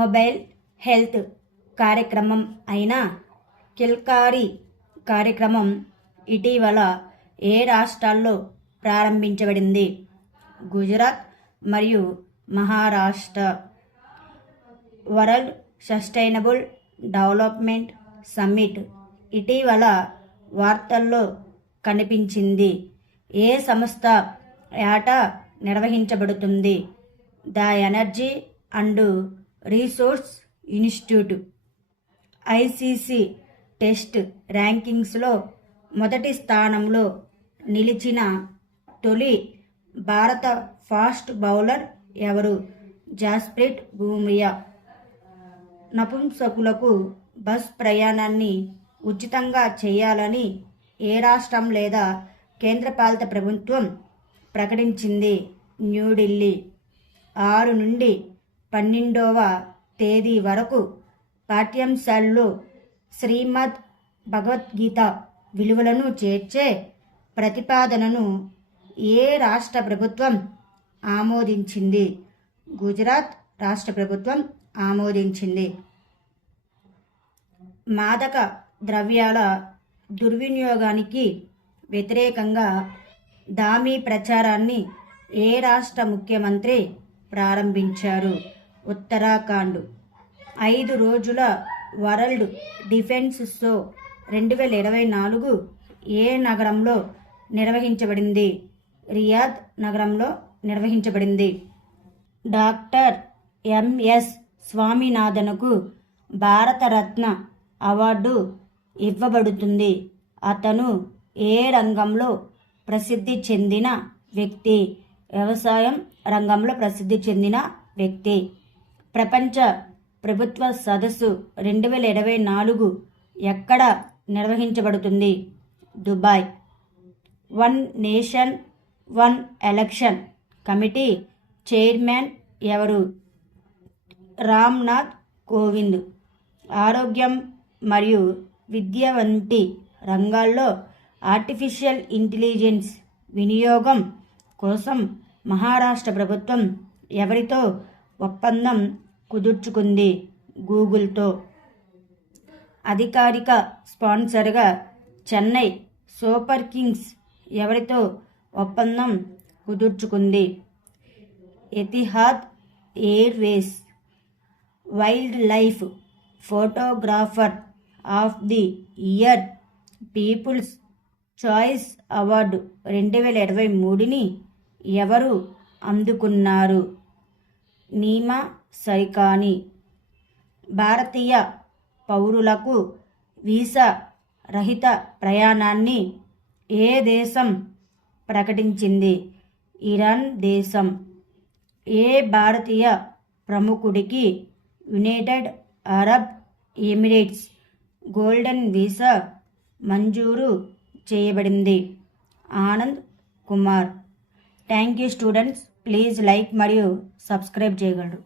Mobile health కార్యక్రమం అయిన కిల్కారి కార్యక్రమం ఇటీవల ఏ రాష్ట్రాల్లో ప్రారంభించబడింది? గుజరాత్ మరియు Maharashtra. World sustainable development summit ఇటీవల వార్తల్లో కనిపించింది. ఏ సంస్థ ఏటా నిర్వహించబడుతుంది? The energy and resource institute. ICC test ర్యాంకింగ్స్లో మొదటి స్థానంలో నిలిచిన తొలి భారత ఫాస్ట్ బౌలర్ ఎవరు? జస్ప్రీత్ బుమ్రా. నపుంసకులకు బస్ ప్రయాణాన్ని ఉచితంగా చేయాలని ఏ రాష్ట్రం లేదా కేంద్రపాలిత ప్రభుత్వం ప్రకటించింది? న్యూఢిల్లీ. 6 నుండి 12వ తేదీ వరకు పాఠ్యాంశాల్లో శ్రీమద్ భగవద్గీత విలువలను చేర్చే ప్రతిపాదనను ఏ రాష్ట్ర ప్రభుత్వం ఆమోదించింది? గుజరాత్ రాష్ట్ర ప్రభుత్వం ఆమోదించింది. మాదక ద్రవ్యాల దుర్వినియోగానికి వ్యతిరేకంగా దామీ ప్రచారాన్ని ఏ రాష్ట్ర ముఖ్యమంత్రి ప్రారంభించారు? ఉత్తరాఖండ్. 5 రోజుల వరల్డ్ డిఫెన్స్ షో 2024 ఏ నగరంలో నిర్వహించబడింది? రియాద్ నగరంలో నిర్వహించబడింది. డాక్టర్ ఎంఎస్ స్వామినాథన్కు భారతరత్న అవార్డు ఇవ్వబడుతుంది. అతను ఏ రంగంలో ప్రసిద్ధి చెందిన వ్యక్తి? వ్యవసాయం రంగంలో ప్రసిద్ధి చెందిన వ్యక్తి. ప్రపంచ ప్రభుత్వ సదస్సు 2024 ఎక్కడ నిర్వహించబడుతుంది? Dubai. One nation one election committee chairman ఎవరు? రామ్నాథ్ కోవింద్. ఆరోగ్యం మరియు విద్య వంటి రంగాల్లో ఆర్టిఫిషియల్ ఇంటెలిజెన్స్ వినియోగం కోసం మహారాష్ట్ర ప్రభుత్వం ఎవరితో ఒప్పందం కుదుర్చుకుంది? గూగుల్తో. అధికారిక స్పాన్సర్గా చెన్నై సూపర్ కింగ్స్ ఎవరితో ఒప్పందం కుదుర్చుకుంది? Etihad airways. Wildlife photographer of the year people's choice award 2023ని ఎవరు అందుకున్నారు? నీమా సైకాని. భారతీయ పౌరులకు వీసా రహిత ప్రయాణాన్ని ఏ దేశం ప్రకటించింది? ఇరాన్ దేశం. ఏ భారతీయ ప్రముఖుడికి United Arab Emirates golden visa మంజూరు చేయబడింది? Anand Kumar. Thank you students. Please like మరియు సబ్స్క్రైబ్ చేయగలరు.